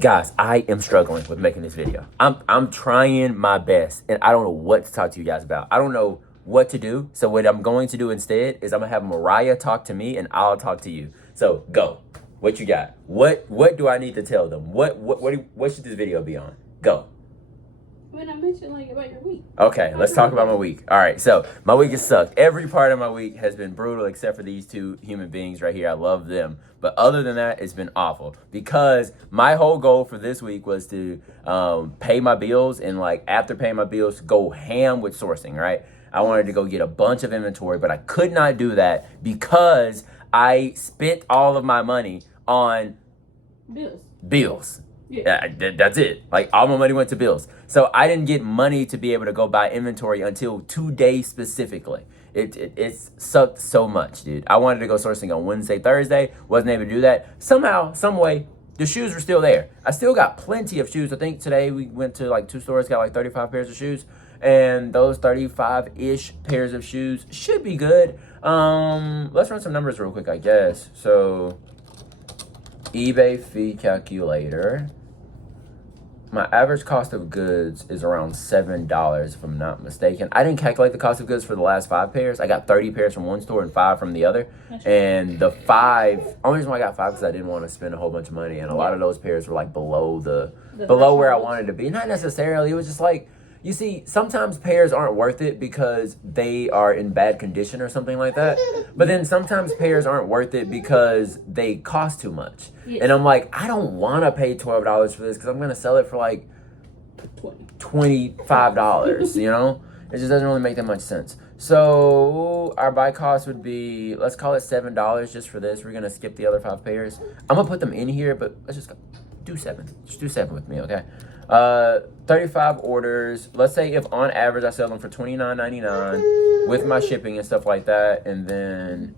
Guys, I am struggling with making this video. I'm trying my best, and I don't know what to talk to you guys about. I don't know what to do. So what I'm going to do instead is I'm gonna have Mariah talk to me, and I'll talk to you. So go. What you got? What do I need to tell them? What should this video be on? Go. When I mentioned about your week. Okay, let's talk about my week. All right, so my week has sucked. Every part of my week has been brutal except for these two human beings right here. I love them. But other than that, it's been awful because my whole goal for this week was to pay my bills and after paying my bills, go ham with sourcing, right? I wanted to go get a bunch of inventory, but I could not do that because I spent all of my money on bills. Yeah, that's it. All my money went to bills. So I didn't get money to be able to go buy inventory until 2 days specifically. It sucked so much, dude. I wanted to go sourcing on Wednesday, Thursday. Wasn't able to do that. Somehow, some way, the shoes were still there. I still got plenty of shoes. I think today we went to 2 stores, got 35 pairs of shoes. And those 35-ish pairs of shoes should be good. Let's run some numbers real quick, I guess. So, eBay fee calculator. My average cost of goods is around $7, if I'm not mistaken. I didn't calculate the cost of goods for the last 5 pairs. I got 30 pairs from one store and 5 from the other. And the 5, only reason why I got 5 because I didn't want to spend a whole bunch of money. And a lot of those pairs were below where I wanted to be. Not necessarily. It was just you see, sometimes pairs aren't worth it because they are in bad condition or something like that. But then sometimes pairs aren't worth it because they cost too much. Yeah. And I'm I don't want to pay $12 for this because I'm going to sell it for $25, you know? It just doesn't really make that much sense. So our buy cost would be, let's call it $7 just for this. We're going to skip the other 5 pairs. I'm going to put them in here, but let's just do 7. Just do 7 with me, okay? 35 orders. Let's say if on average I sell them for $29.99 with my shipping and stuff like that, and then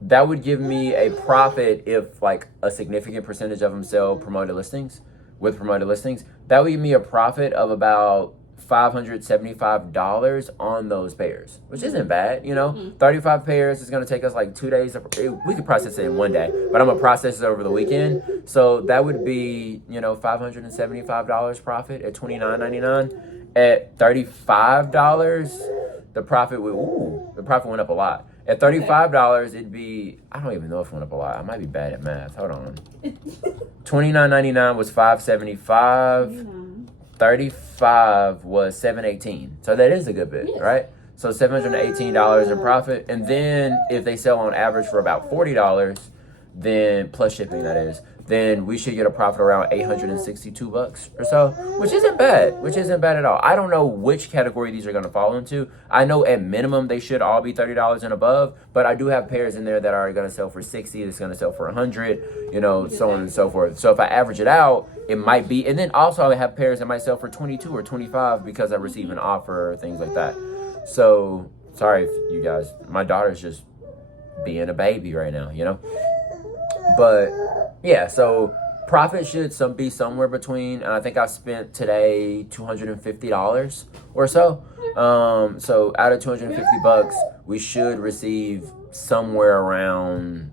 that would give me a profit if a significant percentage of them sell promoted listings. With promoted listings, that would give me a profit of about $575 on those pairs, which isn't bad, you know. Mm-hmm. 35 pairs is going to take us 2 days. We could process it in one day, but I'm going to process it over the weekend. So that would be, $575 profit at $29.99. At $35, the profit went up a lot. At $35, it'd be, I don't even know if it went up a lot. I might be bad at math. Hold on. $29.99 was $575. 35 was $718. So that is a good bit, right? So $718 in profit. And then if they sell on average for about $40, then plus shipping, that is, then we should get a profit around $862 or so, which isn't bad at all. I don't know which category these are going to fall into. I know at minimum they should all be $30 and above, but I do have pairs in there that are going to sell for $60, that's going to sell for $100, so on and so forth. So if I average it out, it might be, and then also I have pairs that might sell for $22 or $25 because I receive an offer or things like that. So sorry if you guys, my daughter's just being a baby right now, But yeah, so profit should be somewhere between, and I think I spent today $250 or so. So out of $250, we should receive somewhere around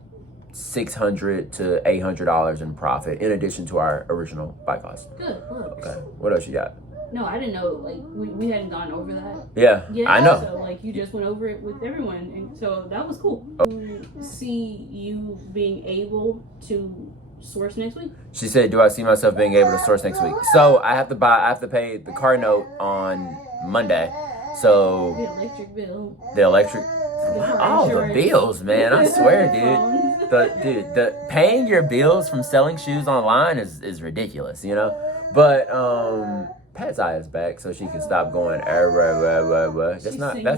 $600 to $800 in profit in addition to our original buy cost. Good. Okay, what else you got? No, I didn't know. We hadn't gone over that. Yeah, I know. So you just went over it with everyone, and so that was cool. See you being able to source next week? She said, "Do I see myself being able to source next week?" So I have to pay the car note on Monday. So the electric bill, all the bills, man. I swear, dude. The paying your bills from selling shoes online is ridiculous, But Pat's eye is back, so she can stop going. That's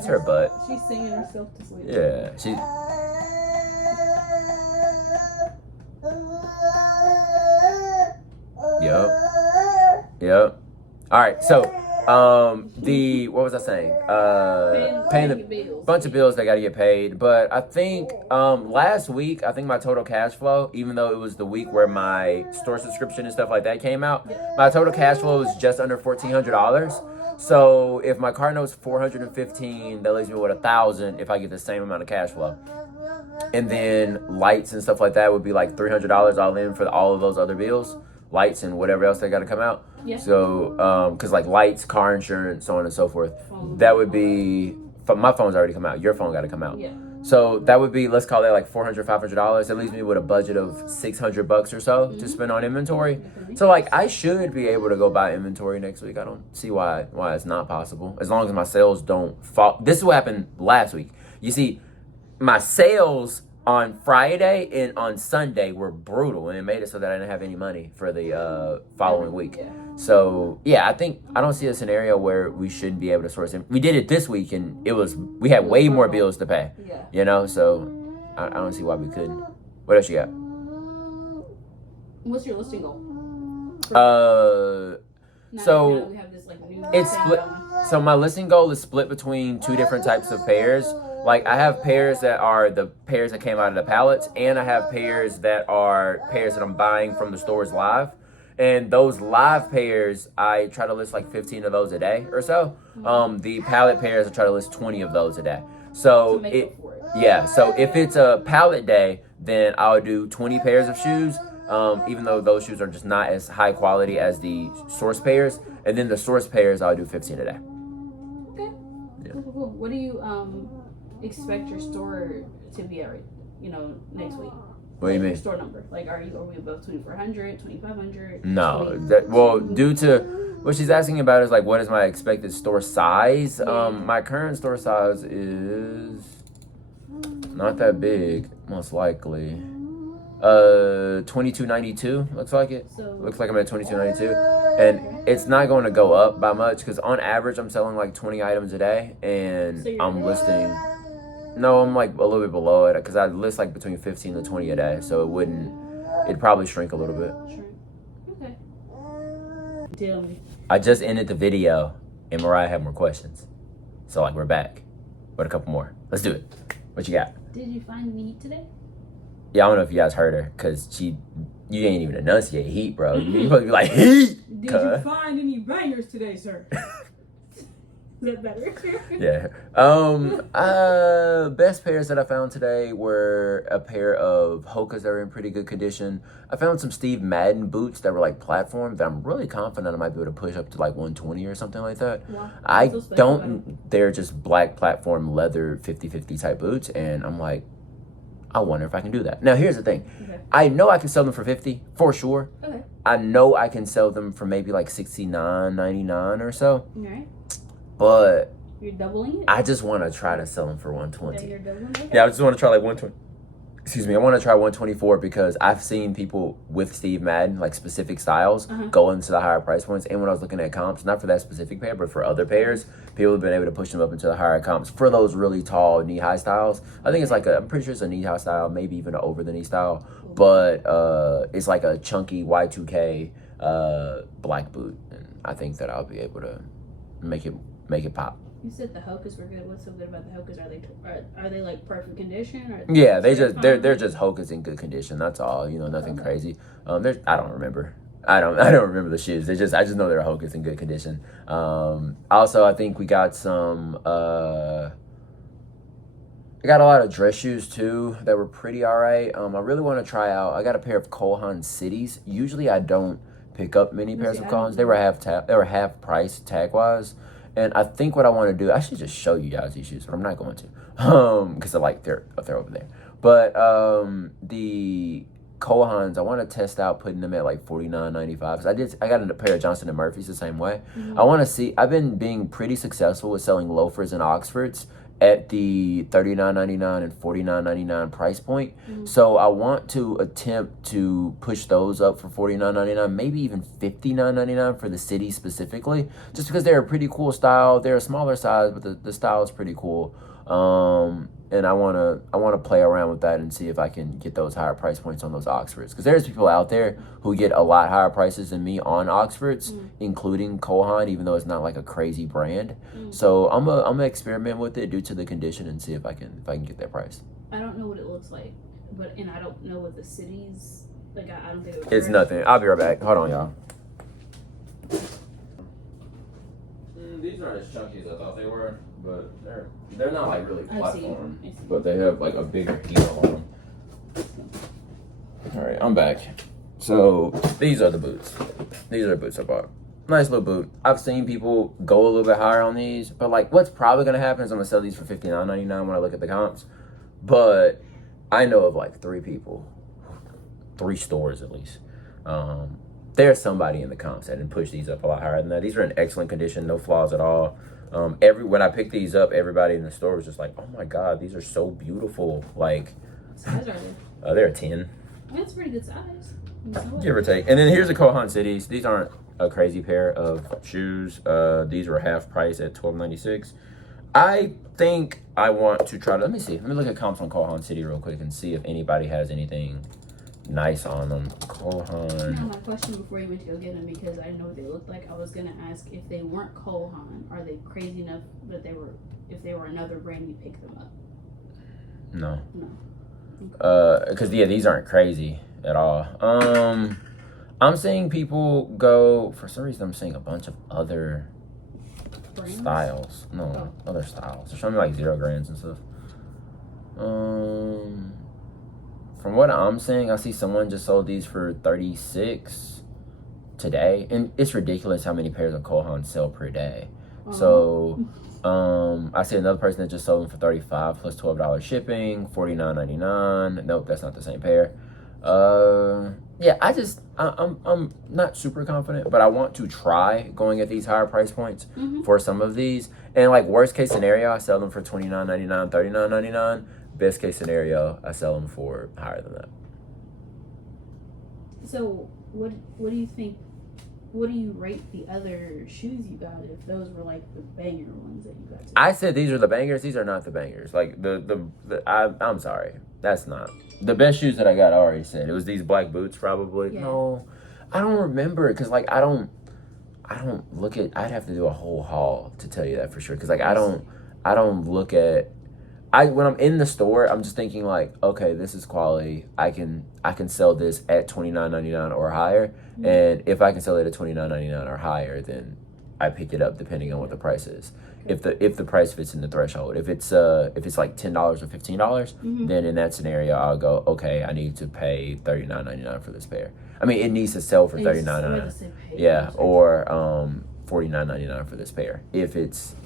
her butt. She's singing herself to sleep. Yeah, she. Yep. All right, so what was I saying? Paying the bills. Bunch of bills that got to get paid. But I think last week, my total cash flow, even though it was the week where my store subscription and stuff like that came out, my total cash flow was just under $1,400. So if my car note's $415, that leaves me with $1,000 if I get the same amount of cash flow. And then lights and stuff like that would be like $300 all in for all of those other bills. lights and whatever else they got to come out. Yeah. So, because like lights, car insurance, so on and so forth, that would be, my phone's already come out. Your phone got to come out. Yeah. So that would be, let's call that like $400, $500. That leaves me with a budget of $600 or so to spend on inventory. So like I should be able to go buy inventory next week. I don't see why it's not possible. As long as my sales don't fall. This is what happened last week. You see, my sales on Friday and on Sunday were brutal, and it made it so that I didn't have any money for the following week. So yeah, I don't see a scenario where we shouldn't be able to source it. We did it this week, and we had way more bills to pay. Yeah. You know, so I don't see why we couldn't. What else you got? What's your listing goal? So we have this, like, new it's thing split. going. So my listing goal is split between two different types of pairs. Like I have pairs that are the pairs that came out of the pallets, and I have pairs that are pairs that I'm buying from the stores live. And those live pairs, I try to list like 15 of those a day or so. The pallet pairs, I try to list 20 of those a day. So so if it's a pallet day, then I'll do 20 pairs of shoes. Even though those shoes are just not as high quality as the source pairs. And then the source pairs, I'll do 15 a day. Okay. Yeah. Cool. What do you expect your store to be at, next week? What do you mean? Your store number. Like, are we above 2,400, 2,500? No. Due to what she's asking about is like, what is my expected store size? Yeah. My current store size is not that big, most likely. 2292 looks like it. Looks like I'm at 2292, and it's not going to go up by much because on average I'm selling like 20 items a day, and I'm listing. No, I'm like a little bit below it because I list like between 15 to 20 a day, so it'd probably shrink a little bit. Okay. Tell me. I just ended the video, and Mariah had more questions, so like we're back with a couple more. Let's do it. What you got? Did you find any heat today? Yeah, I don't know if you guys heard her, because you ain't even enunciate heat, bro. You supposed to be like, heat! Did you find any bangers today, sir? Is that better? Yeah. Best pairs that I found today were a pair of Hokas that were in pretty good condition. I found some Steve Madden boots that were like platform that I'm really confident I might be able to push up to like 120 or something like that. Wow. They're just black platform leather 50-50 type boots, and I'm like, I wonder if I can do that. Now, here's the thing. Okay. I know I can sell them for $50, for sure. Okay. I know I can sell them for maybe like $69.99 or so. All right. But you're doubling it? I just want to try to sell them for $120. Yeah, you're doubling it? Okay. Yeah, I just want to try like 120. Excuse me. I want to try 124 because I've seen people with Steve Madden, like specific styles, go into the higher price points. And when I was looking at comps, not for that specific pair, but for other pairs, people have been able to push them up into the higher comps for those really tall knee-high styles. I think it's like I'm pretty sure it's a knee-high style, maybe even an over-the-knee style. But it's like a chunky Y2K black boot. And I think that I'll be able to make it pop. You said the Hokas were good. What's so good about the Hokas? Are they like perfect condition? Or yeah, they're just Hokas in good condition. That's all. Nothing crazy. I don't remember. I don't remember the shoes. I just know they're Hokas in good condition. Also, I think we got some. I got a lot of dress shoes too that were pretty alright. I really want to try out. I got a pair of Cole Haan Cities. Usually, I don't pick up many pairs of Cole Haans. They were half price tag wise. And I think what I want to do, I should just show you guys these shoes, but I'm not going to, because they're over there. But the Cole Haans, I want to test out putting them at like $49.95. I got a pair of Johnston & Murphy's the same way. Mm-hmm. I want to see. I've been being pretty successful with selling loafers and Oxfords at the $39.99 and $49.99 price point. Mm-hmm. So I want to attempt to push those up for $49.99, maybe even $59.99 for the city specifically, just because they're a pretty cool style. They're a smaller size, but the style is pretty cool. And I wanna play around with that and see if I can get those higher price points on those Oxfords. Because there's people out there who get a lot higher prices than me on Oxfords, including Cole Haan, even though it's not like a crazy brand. So I'm gonna experiment with it due to the condition and see if I can get that price. I don't know what it looks like, and I don't know what the cities like. I don't think it's nothing. I'll be right back. Hold on, y'all. These aren't as chunky as I thought they were, but they're not like really platform, but they have like a bigger heel on them. All right, I'm back. So these are the boots. These are the boots I bought. Nice little boot. I've seen people go a little bit higher on these, but like what's probably gonna happen is I'm gonna sell these for $59.99 when I look at the comps. But I know of like 3 people, 3 stores at least. There's somebody in the comps that didn't push these up a lot higher than that. These are in excellent condition, no flaws at all. When I picked these up, everybody in the store was just like, "Oh my God, these are so beautiful!" Like, What size are they? they're a 10, That's a pretty good size. give or take. And then here's the Kohan Cities. These aren't a crazy pair of shoes. These were half price at $12.96. I think I want to try to, let me see. Let me look at comps on Kohan City real quick and see if anybody has anything nice on them. Kohan. Now, my question before you went to go get them, because I didn't know what they looked like, I was gonna ask if they weren't Kohan, are they crazy enough that if they were another brand, you pick them up? No. No. Because these aren't crazy at all. I'm seeing people go, for some reason I'm seeing a bunch of other Brands? styles. No, other styles. They're showing me like 0 grams and stuff. From what I'm seeing, I see someone just sold these for $36 today, and it's ridiculous how many pairs of Kohan sell per day. So, I see another person that just sold them for $35 plus $12 shipping, $49.99. Nope, that's not the same pair. Yeah, I'm not super confident, but I want to try going at these higher price points for some of these. And like worst case scenario, I sell them for $29.99, $39.99. Best case scenario, I sell them for higher than that. So what do you think? What do you rate the other shoes you got if those were like the banger ones that you got? I said these are the bangers. These are not the bangers. Like I'm sorry. That's not the best shoes that I got. I already said it was these black boots. Probably no. I don't remember because like I don't look at. I'd have to do a whole haul to tell you that for sure. Because like I don't look at. When I'm in the store, I'm just thinking like, okay, this is quality. I can sell this at $29.99 or higher, and if I can sell it at $29.99 or higher, then I pick it up depending on what the price is. Okay. If the price fits in the threshold, if it's like $10 or $15, then in that scenario I'll go, okay, I need to pay $39.99 for this pair. I mean, it needs to sell for $39.99. Yeah, or $49.99 for this pair. If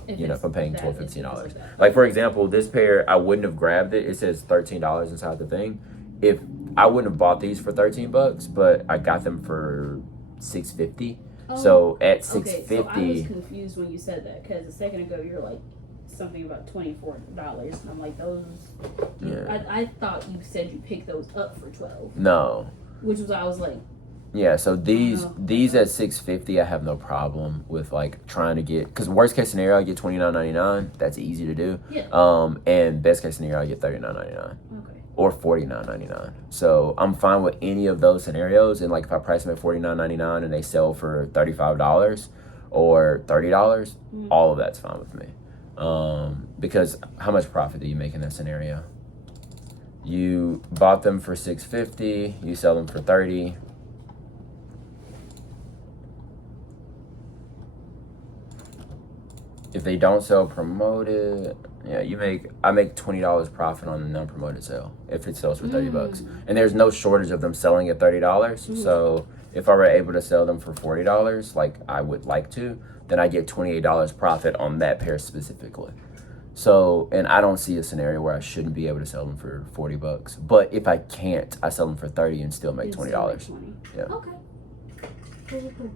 if I'm paying $12, $15. Like for example, this pair I wouldn't have grabbed it. It says $13 inside the thing. If I wouldn't have bought these for $13, but I got them for $6.50. So at $6.50. Okay, so I was confused when you said that because a second ago you're like something about $24, and I'm like those. Yeah. I thought you said you picked those up for $12. No. Which was I was like. Yeah, so these at $6.50, I have no problem with like trying to get, because worst case scenario I get $29.99. That's easy to do. Yeah. And best case scenario I get $39.99. Okay. Or $49.99. So I'm fine with any of those scenarios. And like if I price them at $49.99 and they sell for $35 or $30, all of that's fine with me. Because how much profit do you make in that scenario? You bought them for $6.50, you sell them for $30. If they don't sell promoted, yeah, I make $20 profit on the non-promoted sale if it sells for $30. And there's no shortage of them selling at $30. So if I were able to sell them for $40, like I would like to, then I get $28 profit on that pair specifically. So, and I don't see a scenario where I shouldn't be able to sell them for $40. But if I can't, I sell them for $30 and still make $20. Yeah. Okay. Cool.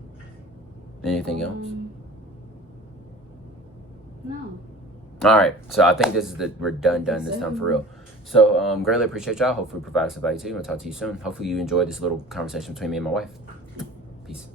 Anything else? No. All right, so I think we're done this time for real. So greatly appreciate y'all. Hopefully provide somebody to you. I'll talk to you soon. Hopefully you enjoyed this little conversation between me and my wife. Peace.